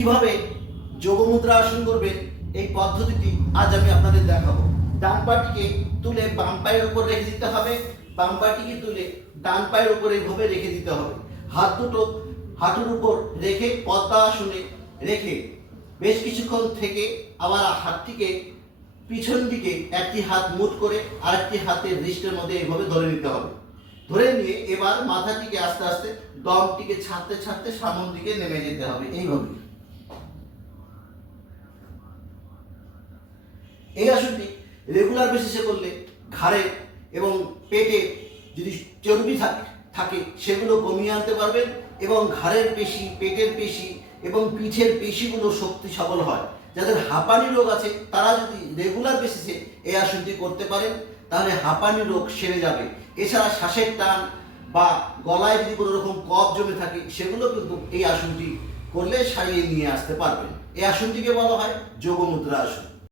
কিভাবে যোগমুদ্রা আসন করবেন এই পদ্ধতিটি আজ আমি আপনাদের দেখাবো। ডান পাটিকে তুলে বাম পায়ের উপর রেখে দিতে হবে, বাম পাটিকে তুলে ডান পায়ের উপর এইভাবে রেখে দিতে হবে। হাত দুটো হাঁটুর উপর রেখে পদ্মাসনে রেখে বেশ কিছুক্ষণ থেকে আবার হাতটিকে পিছন দিকে একটি হাত মুঠ করে আরেকটি হাতের রিস্টের মধ্যে এইভাবে ধরে নিতে হবে। ধরে নিয়ে এবার মাথাটিকে আস্তে আস্তে দমটিকে ছাড়তে ছাড়তে সামনের দিকে নেমে যেতে হবে। এইভাবে এই আসনটি রেগুলার বেসিসে করলে ঘাড়ে এবং পেটে যদি চর্বি থাকে সেগুলো কমিয়ে আনতে পারবেন এবং ঘাড়ের পেশি, পেটের পেশি এবং পিঠের পেশিগুলো শক্তি সবল হয়। যাদের হাঁপানি রোগ আছে তারা যদি রেগুলার বেসিসে এই আসনটি করতে পারেন তাহলে হাঁপানি রোগ সেরে যাবে। এছাড়া শ্বাসের টান বা গলায় যদি কোনো রকম কফ জমে থাকে সেগুলো কিন্তু এই আসনটি করলে সারিয়ে নিয়ে আসতে পারবেন। এই আসনটিকে বলা হয় যোগমুদ্রা আসন।